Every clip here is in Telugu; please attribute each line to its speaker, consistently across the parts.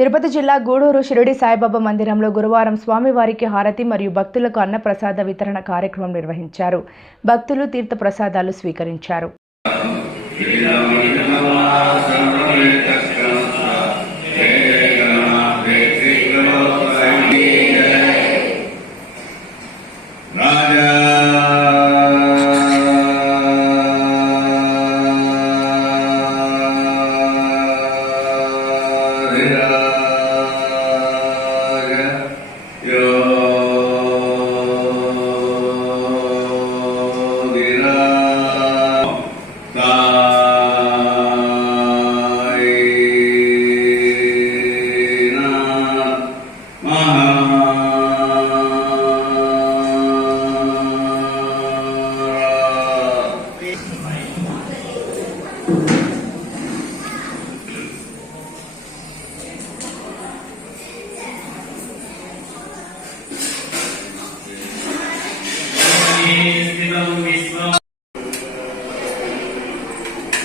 Speaker 1: తిరుపతి జిల్లా గూడూరు షిరిడి సాయిబాబా మందిరంలో గురువారం స్వామివారికి హారతి మరియు భక్తులకు అన్నప్రసాద వితరణ కార్యక్రమం నిర్వహించారు. భక్తులు తీర్థ ప్రసాదాలు స్వీకరించారు.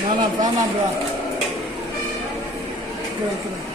Speaker 2: Mana sama bro. Bro,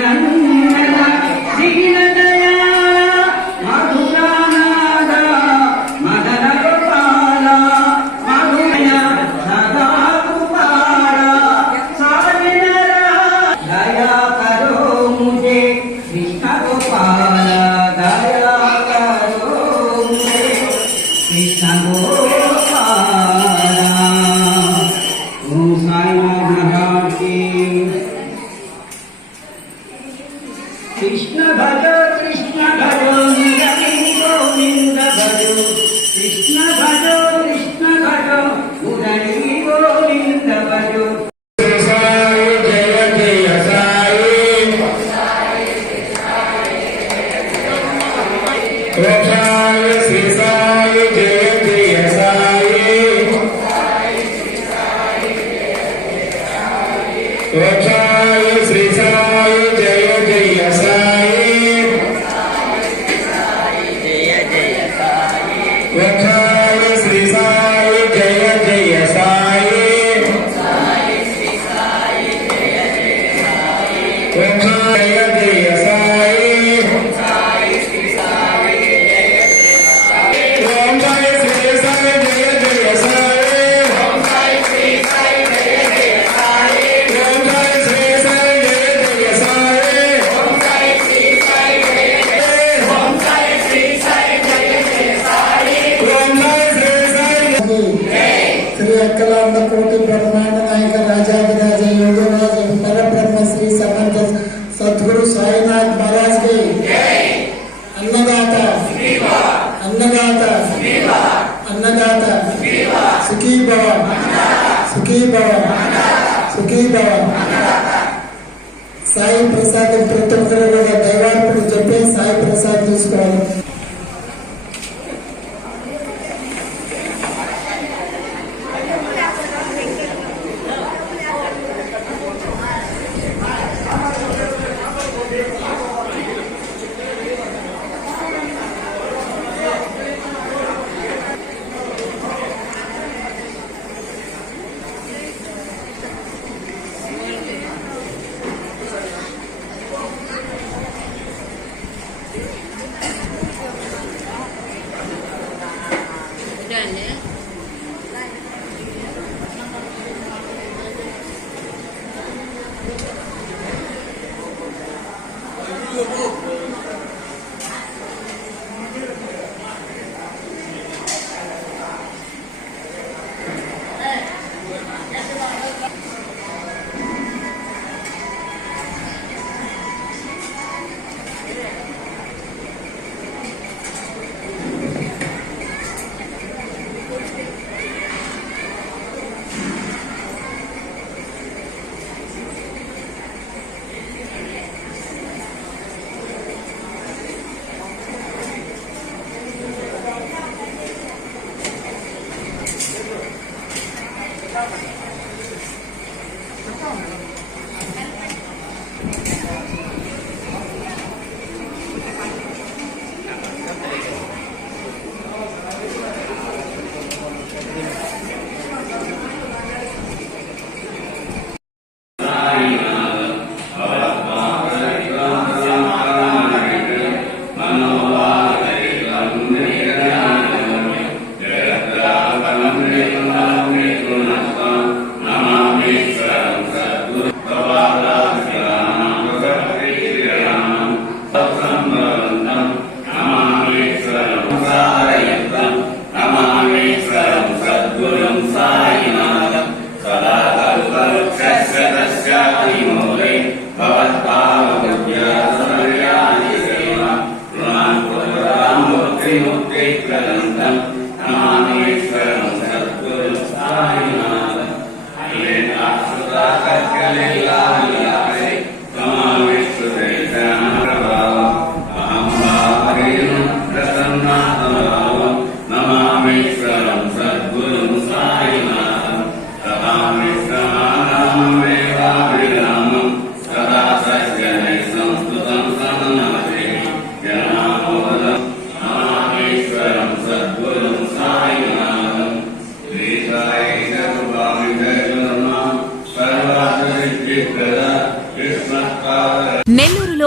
Speaker 3: Amen. Gracias. ಅಕ್ಕಲಾರ್ದ ಕೋಟಿ ಬ್ರಹ್ಮಾಂಡ ನಾಯಕ ರಾಜಾಧಿರಾಜ ಯೋಗರಾಜ ಪರಬ್ರಹ್ಮ ಶ್ರೀ ಸಮರ್ಥ ಸದ್ಗುರು ಸಾಯಿನಾಥ್ महाराज के अन्नदाता अन्नदाता अन्नदाता सुखी भव सुखी भव सुखी भव
Speaker 1: సాయి
Speaker 4: ప్రసాదం ప్రతి ఒక్కరు కూడా దైవార్పణ చెప్పి సాయి ప్రసాద్ తీసుకోవాలి
Speaker 1: Thank
Speaker 5: you.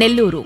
Speaker 5: నెల్లూరు.